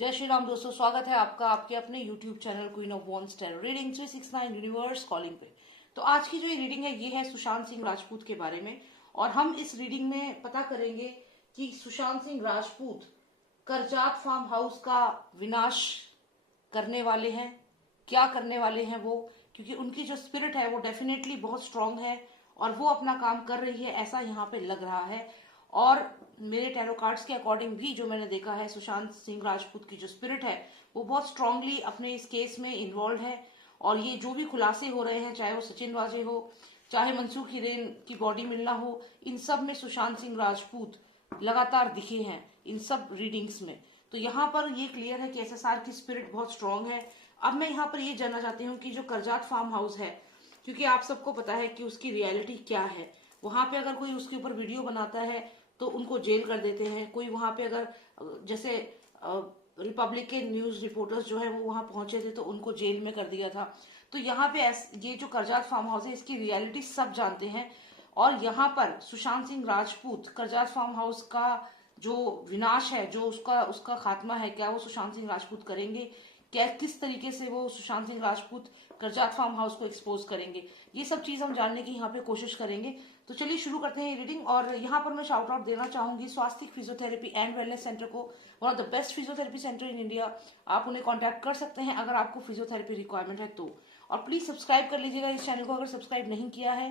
जय श्री राम दोस्तों, स्वागत है आपका आपके अपने YouTube channel queen of wands tarot reading 369 universe calling पे। तो आज की जो ये रीडिंग है ये है सुशांत सिंह राजपूत के बारे में। और हम इस रीडिंग में पता करेंगे कि सुशांत सिंह राजपूत करजात फार्म हाउस का विनाश करने वाले हैं, क्या करने वाले हैं वो, क्योंकि उनकी जो स्पिरिट है वो डेफिनेटली बहुत स्ट्रांग है और वो अपना काम कर रही है, ऐसा यहाँ पे लग रहा है। और मेरे टैरो कार्ड्स के अकॉर्डिंग भी जो मैंने देखा है, सुशांत सिंह राजपूत की जो स्पिरिट है वो बहुत स्ट्रांगली अपने इस केस में इन्वॉल्व है। और ये जो भी खुलासे हो रहे हैं, चाहे वो सचिन वाजे हो, चाहे मनसूख हिरेन की बॉडी मिलना हो, इन सब में सुशांत सिंह राजपूत लगातार दिखे हैं इन सब रीडिंग्स में। तो यहाँ पर ये क्लियर है कि एसएसआर की स्पिरिट बहुत स्ट्रांग है। अब मैं यहाँ पर ये जानना चाहती हूँ कि जो करजात फार्म हाउस है, क्योंकि आप सबको पता है कि उसकी रियलिटी क्या है। वहां पे अगर कोई उसके ऊपर वीडियो बनाता है तो उनको जेल कर देते हैं। कोई वहां पे अगर जैसे रिपब्लिकन न्यूज रिपोर्टर्स जो है वो वहां पहुंचे थे तो उनको जेल में कर दिया था। तो यहाँ पे ये जो करजात फार्म हाउस है इसकी रियलिटी सब जानते हैं। और यहाँ पर सुशांत सिंह राजपूत करजात फार्म हाउस का जो विनाश है, जो उसका उसका खात्मा है, क्या वो सुशांत सिंह राजपूत करेंगे, क्या किस तरीके से वो सुशांत सिंह राजपूत करजात फार्म हाउस को एक्सपोज करेंगे, ये सब चीज हम जानने की यहाँ पे कोशिश करेंगे। तो चलिए शुरू करते हैं रीडिंग। और यहाँ पर मैं शाउट आउट देना चाहूंगी स्वास्तिक फिजियोथेरेपी एंड वेलनेस सेंटर को, one of the best physiotherapy centre in India. आप उन्हें कॉन्टैक्ट कर सकते हैं अगर आपको फिजियोथेरेपी रिक्वायरमेंट है तो। और प्लीज सब्सक्राइब कर लीजिएगा इस चैनल को अगर सब्सक्राइब नहीं किया है।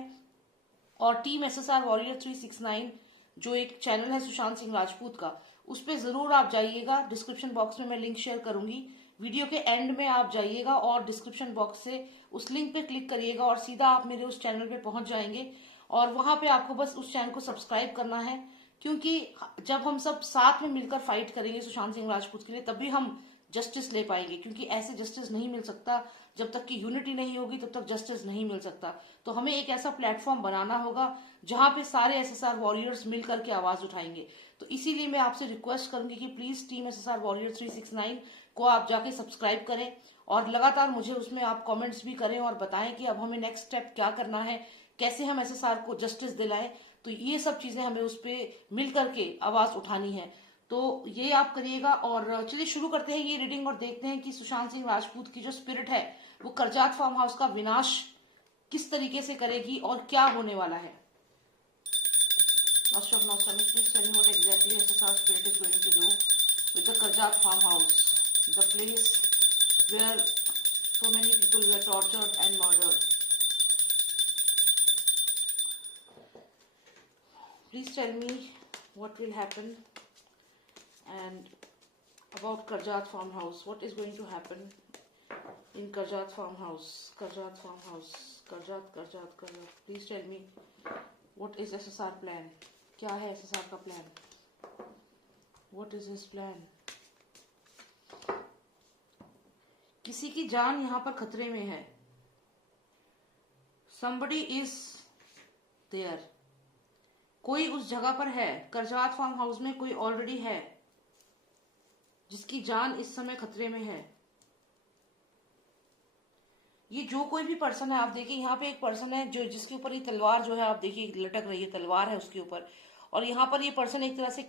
और टीम एसएसआर वॉरियर 369 जो एक चैनल है सुशांत सिंह राजपूत का, उस पर जरूर आप जाइएगा। डिस्क्रिप्शन बॉक्स में मैं लिंक शेयर करूंगी, वीडियो के एंड में आप जाइएगा और डिस्क्रिप्शन बॉक्स से उस लिंक पे क्लिक करिएगा और सीधा आप मेरे उस चैनल पे पहुंच जाएंगे। और वहां पे आपको बस उस चैनल को सब्सक्राइब करना है, क्योंकि जब हम सब साथ में मिलकर फाइट करेंगे सुशांत सिंह राजपूत के लिए तभी हम जस्टिस ले पाएंगे। क्योंकि ऐसे जस्टिस नहीं मिल सकता, जब तक कि यूनिटी नहीं होगी तब तक जस्टिस नहीं मिल सकता। तो हमें एक ऐसा प्लेटफॉर्म बनाना होगा जहां पे सारे एसएसआर वॉरियर्स मिल करके आवाज उठाएंगे। तो इसीलिए मैं आपसे रिक्वेस्ट करूंगी कि प्लीज टीम एसएसआर वॉरियर 369 को आप जाके सब्सक्राइब करें और लगातार मुझे उसमें आप कमेंट्स भी करें और बताएं कि अब हमें नेक्स्ट स्टेप क्या करना है, कैसे हम एसएसआर को जस्टिस दिलाएं। तो ये सब चीजें हमें उस पर मिल करके आवाज उठानी है। तो ये आप करिएगा। और चलिए शुरू करते हैं ये रीडिंग और देखते हैं कि सुशांत सिंह राजपूत की जो स्पिरिट है वो करजात फार्म हाउस का विनाश किस तरीके से करेगी और क्या होने वाला है। Master of Nostradamus, please tell me what exactly SSR spirit is going to do with the Karjat farmhouse, the place where so many people were tortured and murdered. Please tell me what will happen and about Karjat farmhouse. What is going to happen in Karjat farmhouse? Karjat farmhouse. Karjat. Please tell me what is SSR plan? क्या है SSR का plan? What is his plan? किसी की जान यहाँ पर खतरे में है। somebody is there. कोई उस जगह पर है, करजात फार्म हाउस में कोई ऑलरेडी है जिसकी जान इस समय खतरे में है। ये जो कोई भी पर्सन है, आप देखिए यहाँ पे एक पर्सन है जो जिसके ऊपर ये तलवार जो है आप देखिए लटक रही है, तलवार है उसके ऊपर। और यहाँ पर ये पर्सन एक तरह से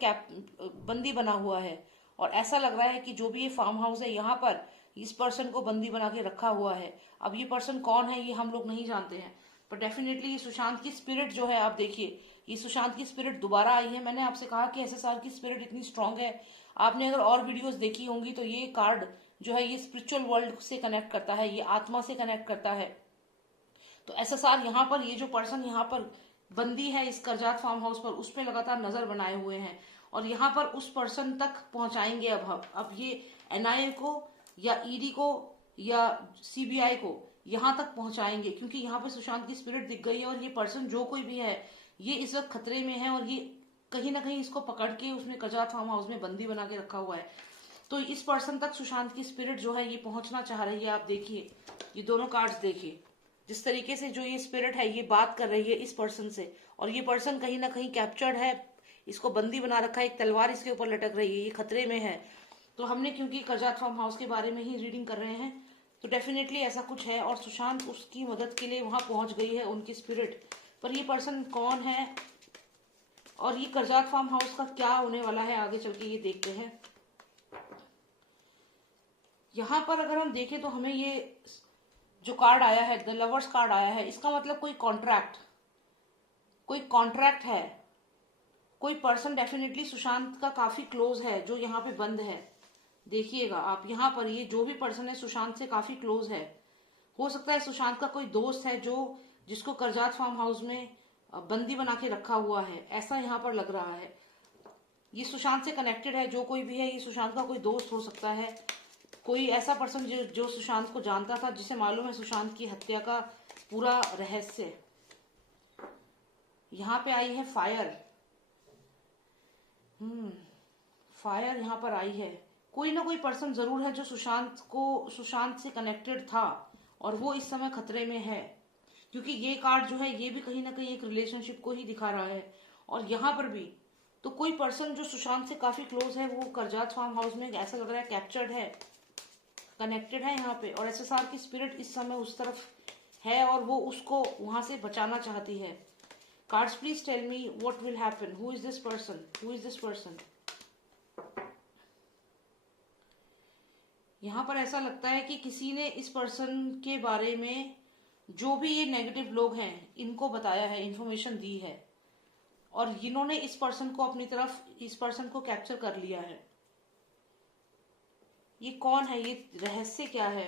बंदी बना हुआ है। और ऐसा लग रहा है कि जो भी ये फार्म हाउस है यहाँ पर इस पर्सन को बंदी बना के रखा हुआ है। अब ये पर्सन कौन है ये हम लोग नहीं जानते हैं, पर डेफिनेटली ये सुशांत की स्पिरिट जो है, आप देखिए ये सुशांत की स्पिरिट दोबारा आई है। मैंने आपसे कहा कि एसएसआर की स्पिरिट इतनी स्ट्रांग है। आपने अगर और वीडियोस देखी होंगी तो ये कार्ड जो है ये स्पिरिचुअल वर्ल्ड से कनेक्ट करता है, ये आत्मा से कनेक्ट करता है। तो एसएसआर यहाँ पर ये जो पर्सन यहाँ पर बंदी है इस करजात फार्म हाउस पर, उस पर लगातार नजर बनाए हुए हैं और यहाँ पर उस पर्सन तक पहुंचाएंगे। अब ये एनआईए को या ईडी को या सीबीआई को यहाँ तक पहुंचाएंगे, क्योंकि यहाँ पे सुशांत की स्पिरिट दिख गई है। और ये पर्सन जो कोई भी है ये इस वक्त खतरे में है और ये कहीं ना कहीं इसको पकड़ के उसने करजात फार्म हाउस में बंदी बना के रखा हुआ है। तो इस पर्सन तक सुशांत की स्पिरिट जो है ये पहुंचना चाह रही है। आप देखिए ये दोनों कार्ड्स देखिए, जिस तरीके से जो ये स्पिरिट है ये बात कर रही है इस पर्सन से। और ये पर्सन कहीं ना कहीं कैप्चर्ड है, इसको बंदी बना रखा है, एक तलवार इसके ऊपर लटक रही है, ये खतरे में है। तो हमने क्योंकि करजात फार्म हाउस के बारे में ही रीडिंग कर रहे हैं तो डेफिनेटली ऐसा कुछ है। और सुशांत उसकी मदद के लिए वहां पहुंच गई है उनकी स्पिरिट। पर ये पर्सन कौन है और ये करजात फार्म हाउस का क्या होने वाला है आगे चल के ये देखते हैं। यहाँ पर अगर हम देखें तो हमें ये जो कार्ड आया है, द लवर्स कार्ड आया है, इसका मतलब कोई कॉन्ट्रैक्ट है। कोई पर्सन डेफिनेटली सुशांत का काफी क्लोज है जो यहाँ पे बंद है। देखिएगा आप यहाँ पर, ये जो भी पर्सन है सुशांत से काफी क्लोज है। हो सकता है सुशांत का कोई दोस्त है जो जिसको करजात फार्म हाउस में बंदी बना के रखा हुआ है, ऐसा यहाँ पर लग रहा है। ये सुशांत से कनेक्टेड है, जो कोई भी है, ये सुशांत का कोई दोस्त हो सकता है, कोई ऐसा पर्सन जो सुशांत को जानता था, जिसे मालूम है सुशांत की हत्या का पूरा रहस्य। यहाँ पे आई है फायर। फायर यहाँ पर आई है। कोई ना कोई पर्सन जरूर है जो सुशांत से कनेक्टेड था और वो इस समय खतरे में है, क्योंकि ये कार्ड जो है ये भी कहीं ना कहीं एक रिलेशनशिप को ही दिखा रहा है। और यहाँ पर भी तो कोई पर्सन जो सुशांत से काफी क्लोज है वो करजात फार्म हाउस में ऐसा लग रहा है कैप्चर्ड है, कनेक्टेड है यहाँ पे। और एसएसआर की स्पिरिट इस समय उस तरफ है और वो उसको वहां से बचाना चाहती है। Cards please tell me what will happen, who is this person, who is this person. यहाँ पर ऐसा लगता है कि किसी ने इस पर्सन के बारे में, जो भी ये नेगेटिव लोग हैं, इनको बताया है, इंफॉर्मेशन दी है और इन्होंने इस पर्सन को अपनी तरफ, इस पर्सन को कैप्चर कर लिया है। ये कौन है, ये रहस्य क्या है?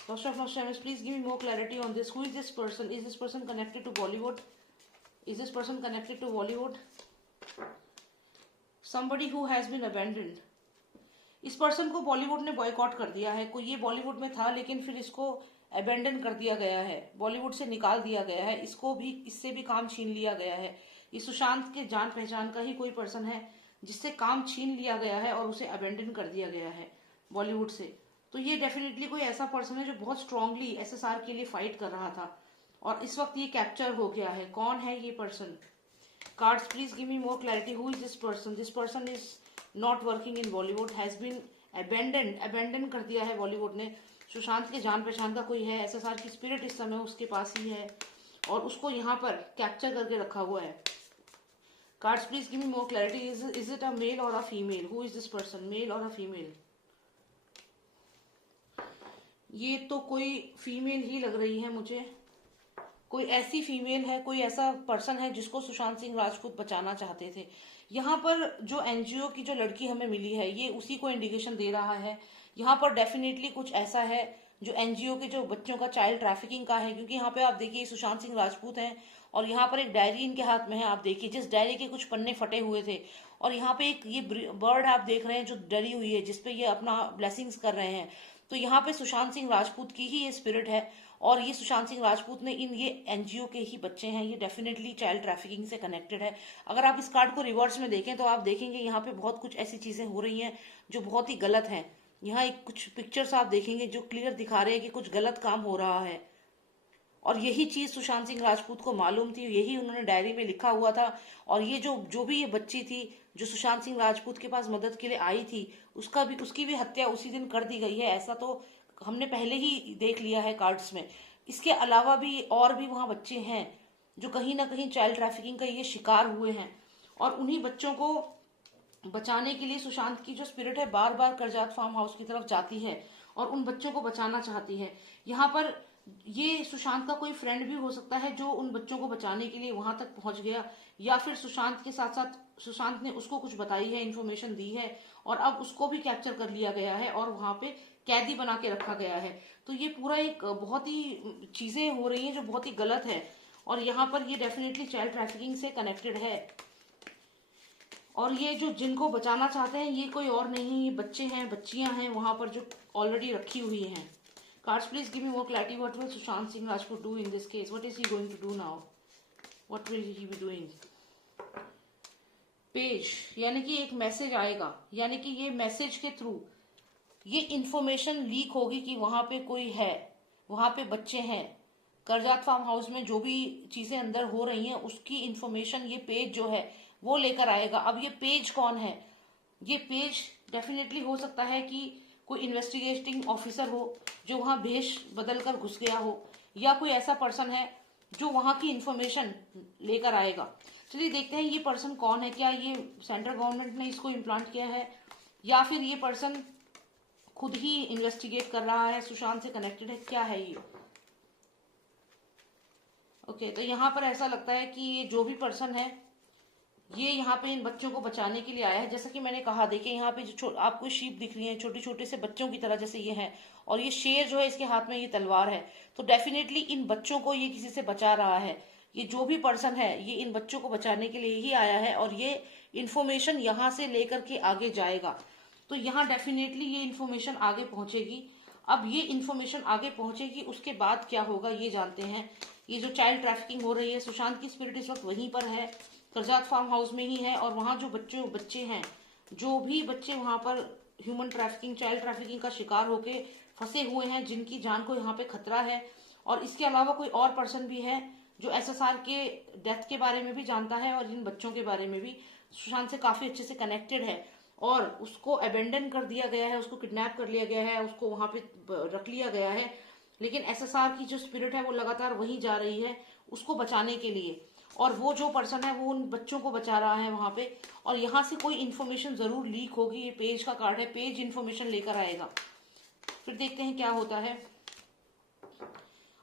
First of all, please give me more clarity on this. Who is this person? Is this person connected to Bollywood? Is this person connected to Bollywood? Somebody who has been abandoned. इस person को बॉलीवुड ने boycott कर दिया है। कोई ये बॉलीवुड में था लेकिन फिर इसको अबेंडन कर दिया गया है, बॉलीवुड से निकाल दिया गया है, इसको भी, इससे भी काम छीन लिया गया है। ये सुशांत के जान पहचान का ही कोई पर्सन है जिससे काम छीन लिया गया है और उसे अबेंडन कर दिया गया है बॉलीवुड से। तो ये डेफिनेटली कोई ऐसा पर्सन है जो बहुत स्ट्रांगली एसएसआर के लिए फाइट कर रहा था और इस वक्त ये कैप्चर हो गया है। कौन है ये person? Cards please give me more clarity. Who is this person? This person is not working in Bollywood, has been abandon कर दिया है बॉलीवुड ने। सुशांत के जान पहचान का कोई है, एसएसआर की स्पिरिट इस समय उसके पास ही है और उसको यहाँ पर कैप्चर करके रखा हुआ है। Cards please give me more clarity. Is it a male or a female? Who is this person, male or a female? ये तो कोई फीमेल ही लग रही है मुझे। कोई ऐसी फीमेल है, कोई ऐसा पर्सन है जिसको सुशांत सिंह राजपूत बचाना चाहते थे। यहाँ पर जो एनजीओ की जो लड़की हमें मिली है ये उसी को इंडिकेशन दे रहा है। यहाँ पर डेफिनेटली कुछ ऐसा है जो एनजीओ के जो बच्चों का चाइल्ड ट्रैफिकिंग का है, क्योंकि यहाँ पे आप देखिए सुशांत सिंह राजपूत हैं और यहाँ पर एक डायरी इनके हाथ में है। आप देखिए जिस डायरी के कुछ पन्ने फटे हुए थे और यहाँ पे एक ये बर्ड आप देख रहे हैं जो डरी हुई है, जिसपे ये अपना ब्लेसिंग्स कर रहे हैं। तो यहाँ पे सुशांत सिंह राजपूत की ही ये स्पिरिट है और ये सुशांत सिंह राजपूत ने ये एनजीओ के ही बच्चे हैं। ये डेफिनेटली चाइल्ड ट्रैफिकिंग से कनेक्टेड है। अगर आप इस कार्ड को रिवर्स में देखें तो आप देखेंगे यहाँ पे बहुत कुछ ऐसी चीजें हो रही हैं जो बहुत ही गलत हैं। यहाँ एक कुछ पिक्चर्स आप देखेंगे जो क्लियर दिखा रहे हैं कि कुछ गलत काम हो रहा है और यही चीज सुशांत सिंह राजपूत को मालूम थी, यही उन्होंने डायरी में लिखा हुआ था। और ये जो भी ये बच्ची थी जो सुशांत सिंह राजपूत के पास मदद के लिए आई थी, उसकी भी हत्या उसी दिन कर दी गई है। ऐसा तो हमने पहले ही देख लिया है कार्ड्स में। इसके अलावा भी और भी वहां बच्चे हैं जो कहीं ना कहीं चाइल्ड ट्रैफिकिंग का ये शिकार हुए हैं और उन्हीं बच्चों को बचाने के लिए सुशांत की जो स्पिरिट है बार बार करजात फार्म हाउस की तरफ जाती है और उन बच्चों को बचाना चाहती है। यहाँ पर ये सुशांत का कोई फ्रेंड भी हो सकता है जो उन बच्चों को बचाने के लिए वहां तक पहुंच गया, या फिर सुशांत के साथ साथ सुशांत ने उसको कुछ बताई है, इन्फॉर्मेशन दी है और अब उसको भी कैप्चर कर लिया गया है और वहां पे कैदी बना के रखा गया है। तो ये पूरा एक बहुत ही चीजें हो रही हैं जो बहुत ही गलत है और यहाँ पर ये डेफिनेटली चाइल्ड ट्रैफिकिंग से कनेक्टेड है। और ये जो जिनको बचाना चाहते हैं ये कोई और नहीं, ये बच्चे हैं, बच्चियां हैं वहां पर जो ऑलरेडी रखी हुई हैं। Cards please give me more clarity. What will Sushant Singh Rajput do in this case? What is he going to do now? What will he be doing? Page यानी कि एक मैसेज आएगा, यानी कि ये मैसेज के थ्रू ये इंफॉर्मेशन लीक होगी कि वहां पे कोई है, वहां पे बच्चे हैं। करजात फार्म हाउस में जो भी चीजें अंदर हो रही हैं उसकी इंफॉर्मेशन ये पेज जो है वो लेकर आएगा। अब ये पेज कौन है? ये पेज डेफिनेटली हो सकता है कि कोई इन्वेस्टिगेटिंग ऑफिसर हो जो वहां भेष बदल कर घुस गया हो, या कोई ऐसा पर्सन है जो वहां की इंफॉर्मेशन लेकर आएगा। चलिए देखते हैं ये पर्सन कौन है। क्या ये सेंट्रल गवर्नमेंट ने इसको इम्प्लांट किया है या फिर ये पर्सन खुद ही इन्वेस्टिगेट कर रहा है, सुशांत से कनेक्टेड है, क्या है ये? ओके, तो यहाँ पर ऐसा लगता है कि ये जो भी पर्सन है ये यहाँ पे इन बच्चों को बचाने के लिए आया है। जैसा कि मैंने कहा, देखिए यहाँ पे जो आपको शीप दिख रही है छोटे छोटे से बच्चों की तरह जैसे ये है, और ये शेर जो है इसके हाथ में ये तलवार है। तो डेफिनेटली इन बच्चों को ये किसी से बचा रहा है। ये जो भी पर्सन है ये इन बच्चों को बचाने के लिए ही आया है, और ये इन्फॉर्मेशन यहाँ से लेकर के आगे जाएगा। तो यहाँ डेफिनेटली ये इन्फॉर्मेशन आगे पहुंचेगी। अब ये इन्फॉर्मेशन आगे पहुंचेगी, उसके बाद क्या होगा ये जानते हैं। ये जो चाइल्ड ट्रैफिकिंग हो रही है, सुशांत की स्पिरिट इस वक्त वहीं पर है, करजात फार्म हाउस में ही है। और वहाँ जो बच्चे हैं, जो भी बच्चे वहाँ पर ह्यूमन ट्रैफिकिंग, चाइल्ड ट्रैफिकिंग का शिकार होके फंसे हुए हैं, जिनकी जान को यहाँ पे खतरा है। और इसके अलावा कोई और पर्सन भी है जो एसएसआर के डेथ के बारे में भी जानता है, और इन बच्चों के बारे में भी सुशांत से काफी अच्छे से कनेक्टेड है। और उसको अबेंडन कर दिया गया है, उसको किडनैप कर लिया गया है, उसको वहां पे रख लिया गया है। लेकिन एसएसआर की जो स्पिरिट है वो लगातार वहीं जा रही है उसको बचाने के लिए। और वो जो पर्सन है वो उन बच्चों को बचा रहा है वहां पे। और यहाँ से कोई इन्फॉर्मेशन जरूर लीक होगी। ये पेज का कार्ड है, पेज इन्फॉर्मेशन लेकर आएगा। फिर देखते हैं क्या होता है।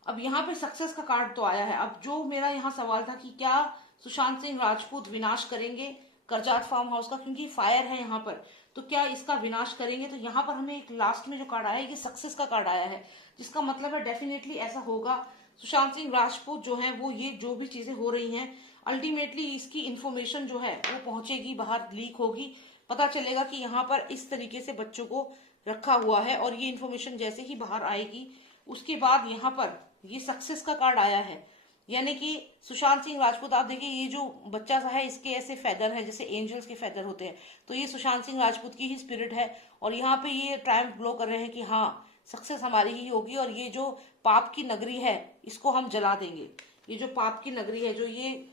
अब यहाँ पे सक्सेस का कार्ड तो आया है। अब जो मेरा यहाँ सवाल था कि क्या सुशांत सिंह राजपूत विनाश करेंगे करजात फार्म हाउस का, क्योंकि फायर है यहाँ पर, तो क्या इसका विनाश करेंगे? तो यहाँ पर हमें एक लास्ट में जो कार्ड आया है ये सक्सेस का कार्ड आया है, जिसका मतलब है डेफिनेटली ऐसा होगा। सुशांत सिंह राजपूत जो है वो ये जो भी चीजें हो रही हैं, अल्टीमेटली इसकी इन्फॉर्मेशन जो है वो पहुंचेगी बाहर, लीक होगी, पता चलेगा कि यहाँ पर इस तरीके से बच्चों को रखा हुआ है। और ये इन्फॉर्मेशन जैसे ही बाहर आएगी उसके बाद यहाँ पर ये सक्सेस का कार्ड आया है। यानी कि सुशांत सिंह राजपूत, आप देखिए ये जो बच्चा सा है इसके ऐसे फेदर है जैसे एंजल्स के फेदर होते हैं, तो ये सुशांत सिंह राजपूत की ही स्पिरिट है। और यहाँ पे ये ट्रायम्फ ब्लो कर रहे हैं कि हाँ सक्सेस हमारी ही होगी, और ये जो पाप की नगरी है इसको हम जला देंगे। ये जो पाप की नगरी है, जो ये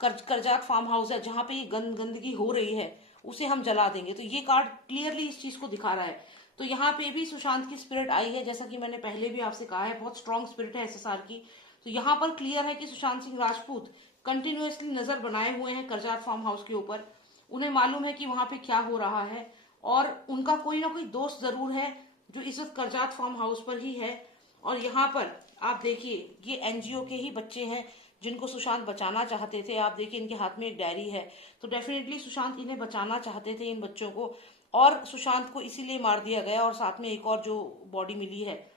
करजात फार्म हाउस है जहाँ पे ये गंदगी हो रही है, उसे हम जला देंगे। तो ये कार्ड क्लियरली इस चीज को दिखा रहा है। तो यहाँ पे भी सुशांत की स्पिरिट आई है, जैसा कि मैंने पहले भी आपसे कहा है, बहुत स्ट्रॉन्ग स्पिरिट है एसएसआर की। तो यहाँ पर क्लियर है कि सुशांत सिंह राजपूत कंटिन्यूअसली नजर बनाए हुए हैं करजात फार्म हाउस के ऊपर। उन्हें मालूम है कि वहां पे क्या हो रहा है, और उनका कोई ना कोई दोस्त जरूर है जो इस वक्त करजात फार्म हाउस पर ही है। और यहाँ पर आप देखिए ये एनजीओ के ही बच्चे हैं जिनको सुशांत बचाना चाहते थे। आप देखिए इनके हाथ में एक डायरी है, तो डेफिनेटली सुशांत इन्हें बचाना चाहते थे, इन बच्चों को। और सुशांत को इसीलिए मार दिया गया, और साथ में एक और जो बॉडी मिली है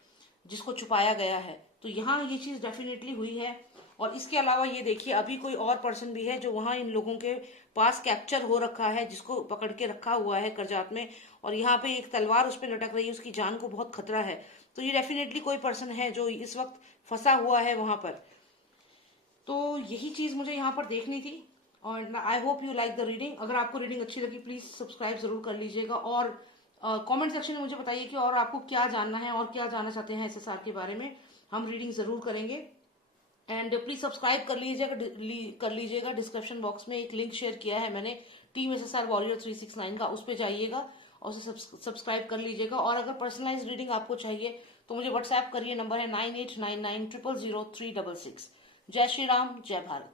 जिसको छुपाया गया है। तो यहाँ ये चीज डेफिनेटली हुई है। और इसके अलावा ये देखिए अभी कोई और पर्सन भी है जो वहां इन लोगों के पास कैप्चर हो रखा है, जिसको पकड़ के रखा हुआ है करजात में। और यहाँ पे एक तलवार उस पर लटक रही है, उसकी जान को बहुत खतरा है। तो ये डेफिनेटली कोई पर्सन है जो इस वक्त फंसा हुआ है वहां पर। तो यही चीज मुझे यहाँ पर देखनी थी। और I hope you like the reading. अगर आपको रीडिंग अच्छी लगी प्लीज सब्सक्राइब जरूर कर लीजिएगा, और कमेंट सेक्शन में मुझे बताइए कि और आपको क्या जानना है और क्या जानना चाहते हैं एसएसआर के बारे में। हम रीडिंग जरूर करेंगे। एंड प्लीज सब्सक्राइब कर लीजिएगा। डिस्क्रिप्शन बॉक्स में एक लिंक शेयर किया है मैंने टीम एसएसआर वॉरियर 369 का, उस पर जाइएगा और उसे सब्सक्राइब कर लीजिएगा। और अगर पर्सनलाइज रीडिंग आपको चाहिए तो मुझे व्हाट्सएप करिए, नंबर है 9899000366। जय श्री राम, जय भारत।